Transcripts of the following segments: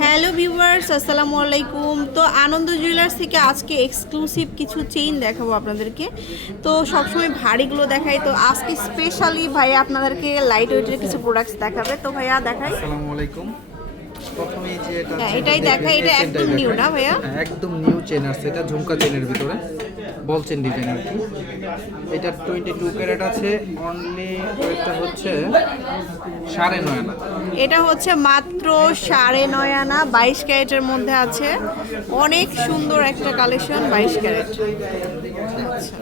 Hello viewers আসসালামু আলাইকুম। তো আনন্দ জুয়েলার্স থেকে আজকে এক্সক্লুসিভ কিছু চেইন দেখাবো আপনাদেরকে। তো সবসময় ভারীগুলো দেখাই। তো আজকে স্পেশালি ভাইয়া আপনাদেরকে লাইট ওয়েটের কিছু প্রোডাক্টস দেখাবে। তো ভাইয়া দেখাই। আসসালামু আলাইকুম। প্রথমেই যে এটা হ্যাঁ, এটাই দেখাই, এটা একদম নিউ না ভাইয়া? হ্যাঁ, একদম নিউ চেন আসছে। এটা ঝুমকা চেনের ভিতরে। বল চেন ডিজাইন আর কি। এটা টোয়েন্টি টু ক্যারেট আছে অনলি ওয়েটটা হচ্ছে সাড়ে নয় আনা। এটা হচ্ছে মাত্র সাড়ে নয় আনা, বাইশ ক্যারেটের মধ্যে আছে। অনেক সুন্দর একটা কালেকশন, বাইশ ক্যারেট। আচ্ছা।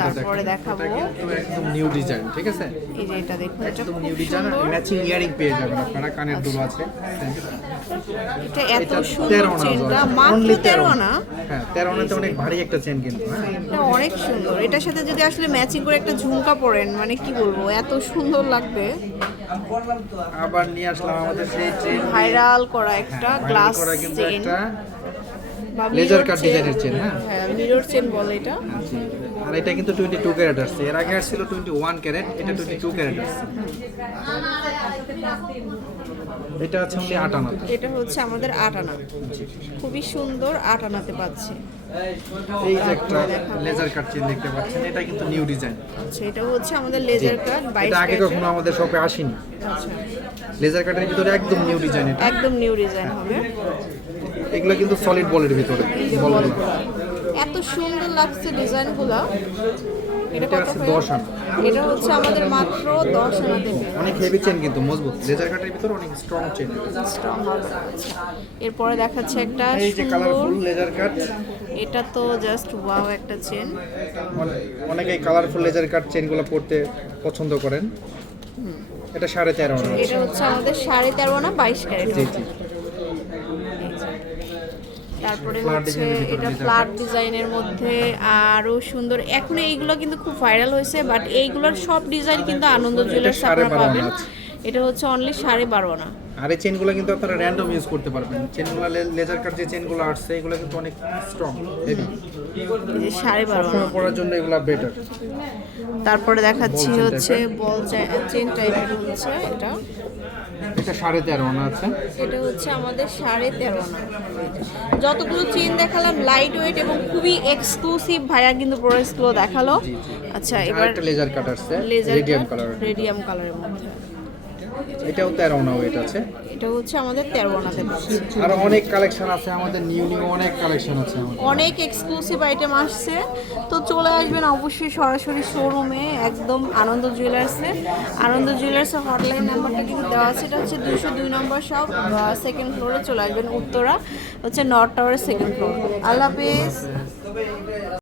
তারপরে দেখাবো। এটা একদম নিউ ডিজাইন ঠিক আছে? এই যে এটা দেখুন একদম নিউ ডিজাইন ম্যাচিং ইয়ারিং পেয়ে যাবেন আপনারা কানের দুল আছে। এটা এত সুন্দর চেনটা মাত্র হ্যাঁ অনেক ভারী একটা চেন কিন্তু হ্যাঁ। এটা অনেক সুন্দর। এটার সাথে যদি আসলে ম্যাচিং করে একটা ঝুমকা পরেন মানে কি বলব এত সুন্দর লাগবে। আবার নিয়ে আসলাম আমাদের সেই চেন ভাইরাল করা একটা হ্যাঁ, glass chain laser cut design এর হ্যাঁ? হ্যাঁ মিরর চেন বলে এটা। আর এটা কিন্তু টোয়েন্টি টু ক্যারেট আসছে। এর আগে আসছিল টোয়েন্টি ওয়ান ক্যারেট এটা টোয়েন্টি টু ক্যারেট আসছে। এটা আছে only আট আনা এটা হচ্ছে আমাদের আট আনা। খুবই সুন্দর আট আনাতে পাচ্ছি। এই যে একটা লেজার কাট চেন দেখতে পাচ্ছেন এটা কিন্তু নিউ ডিজাইন আচ্ছা এটা হচ্ছে আমাদের লেজার কাট বাইশ এটা আগে কখনো আমাদের শপে আসেনি। আচ্ছা। লেজার কাটের ভিতরে একদম নিউ ডিজাইন এটা। একদম নিউ ডিজাইন হবে। এগুলো কিন্তু সলিড বলের ভিতরে এত সুন্দর লাগছে ডিজাইনগুলো। এটা এটা কত দশ আনা। এটা হচ্ছে আমাদের মাত্র দশ আনা দেবে অনেক হেভি চেন কিন্তু মজবুত। লেজার কাটের ভিতরে অনেক স্ট্রং চেন স্ট্রং হবে। এরপরে দেখাচ্ছে একটা এই যে কালারফুল লেজার কাট এটা তো জাস্ট ওয়াও একটা চেন অনেকেই কালারফুল লেজার কাট চেনগুলো পরতে পছন্দ করেন। এটা সাড়ে তেরো আনা। এটা হচ্ছে আমাদের সাড়ে তেরো আনা বাইশ ক্যারেট। জি জি। তারপরে হচ্ছে এটা ফ্লাট ফ্ল্যাট ডিজাইনের মধ্যে আরও সুন্দর। এখন এইগুলো কিন্তু খুব ভাইরাল হয়েছে বাট এইগুলোর সব ডিজাইন কিন্তু আনন্দ জুয়েলার্স আপনারা পাবেন। এটা হচ্ছে অনলি সাড়ে বারো আনা। আর এই চেনগুলো কিন্তু আপনারা র্যান্ডম ইউজ করতে পারবেন। চেনগুলো লেজার কাট যে চেনগুলো আসছে এগুলো কিন্তু অনেক স্ট্রং হেভি এই সাড়ে বারো পরার জন্য এগুলো বেটার তারপরে দেখাচ্ছি হচ্ছে বল চেন টাইপের হচ্ছে এটা। এটা সাড়ে তেরো আনা আছে? এটা হচ্ছে আমাদের সাড়ে তেরো আনা যতগুলো চেন দেখালাম লাইট ওয়েট এবং খুবই এক্সক্লুসিভ ভাইয়া কিন্তু প্রোডাক্টসগুলো দেখাল। আচ্ছা এবার একটা লেজার কাট আসছে রেডিয়াম কালার রেডিয়াম কালারের মধ্যে। এটাও তেরো আনা ওয়েট আছে? এটা হচ্ছে আমাদের তেরো আনাতে আর অনেক কালেকশন আছে আমাদের নিউ নিউ অনেক কালেকশন আছে অনেক এক্সক্লুসিভ আইটেম আসছে। তো চলে আসবেন অবশ্যই সরাসরি শোরুমে একদম আনন্দ জুয়েলার্সে আনন্দ জুয়েলার্সের হটলাইন নাম্বারটা কিন্তু দেওয়া আছে। এটা হচ্ছে দুশো দুই নম্বর সব সেকেন্ড ফ্লোরে চলে আসবেন উত্তরা হচ্ছে নর্থ টাওয়ারের সেকেন্ড ফ্লোর আল্লাহ হাফেজ।